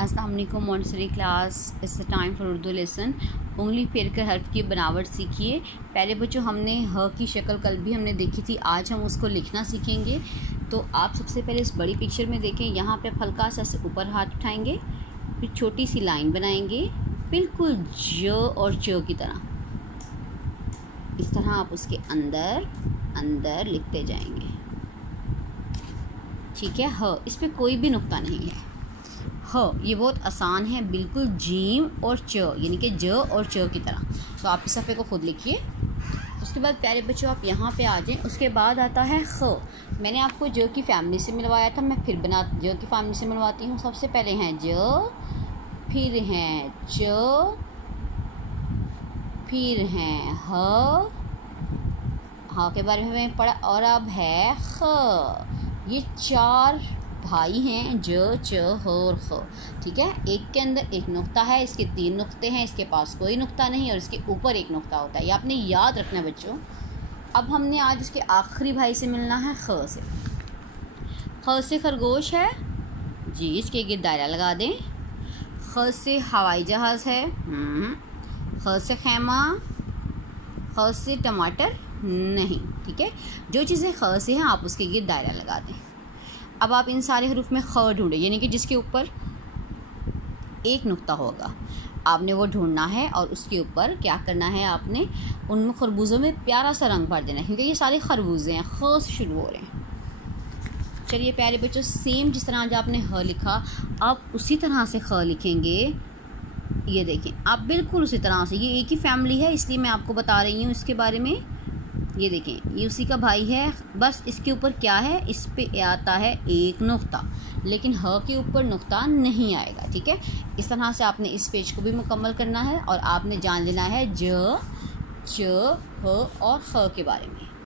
अस्सलाम वालेकुम Montessori class. It's time for Urdu lesson. उंगली फेर कर हर्फ की बनावट सीखिए। पहले बच्चों हमने ह की शक्ल कल भी हमने देखी थी, आज हम उसको लिखना सीखेंगे। तो आप सबसे पहले इस बड़ी पिक्चर में देखें, यहाँ पे हल्का सा से ऊपर हाथ उठाएंगे, फिर छोटी सी लाइन बनाएंगे बिल्कुल ज और च की तरह। इस तरह आप उसके अंदर अंदर लिखते जाएंगे, ठीक है। ह इस पर कोई भी नुक्ता नहीं है। ह ये बहुत आसान है, बिल्कुल जीम और च यानी कि ज और च की तरह। तो आप इस सफ़े को खुद लिखिए। उसके बाद प्यारे बच्चों आप यहाँ पे आ जाएं। उसके बाद आता है ख। मैंने आपको ज की फैमिली से मिलवाया था, मैं फिर ज की फैमिली से मिलवाती हूँ। सबसे पहले हैं ज, फिर हैं च, फिर हैं ह के बारे में मैंने पढ़ा, और अब है ख। ये चार भाई हैं, ज, च, ह और ख, ठीक है। एक के अंदर एक नुक्ता है, इसके 3 नुक्ते हैं, इसके पास कोई नुक्ता नहीं और इसके ऊपर एक नुक्ता होता है। ये आपने याद रखना है बच्चों। अब हमने आज इसके आखिरी भाई से मिलना है ख से। ख से खरगोश है जी, इसके गिर्द दायरा लगा दें। ख से हवाई जहाज़ है, ख से खैमा, ख से टमाटर नहीं, ठीक है। जो चीज़ें ख से हैं आप उसके गिर्द दायरा लगा दें। अब आप इन सारे हरूफ में ख ढूंढें, यानी कि जिसके ऊपर एक नुक्ता होगा आपने वो ढूंढना है, और उसके ऊपर क्या करना है, आपने उन खरबूजों में प्यारा सा रंग भर देना है, क्योंकि ये सारे खरबूजे हैं, ख से शुरू हो रहे हैं। चलिए प्यारे बच्चों, सेम जिस तरह आज आपने ह लिखा आप उसी तरह से ख लिखेंगे। ये देखें आप बिल्कुल उसी तरह से, ये एक ही फैमिली है इसलिए मैं आपको बता रही हूँ इसके बारे में। ये देखें ये उसी का भाई है, बस इसके ऊपर क्या है, इस पे आता है एक नुक्ता, लेकिन ह के ऊपर नुक्ता नहीं आएगा, ठीक है। इस तरह से आपने इस पेज को भी मुकम्मल करना है और आपने जान लेना है ज, च, ह और ख के बारे में।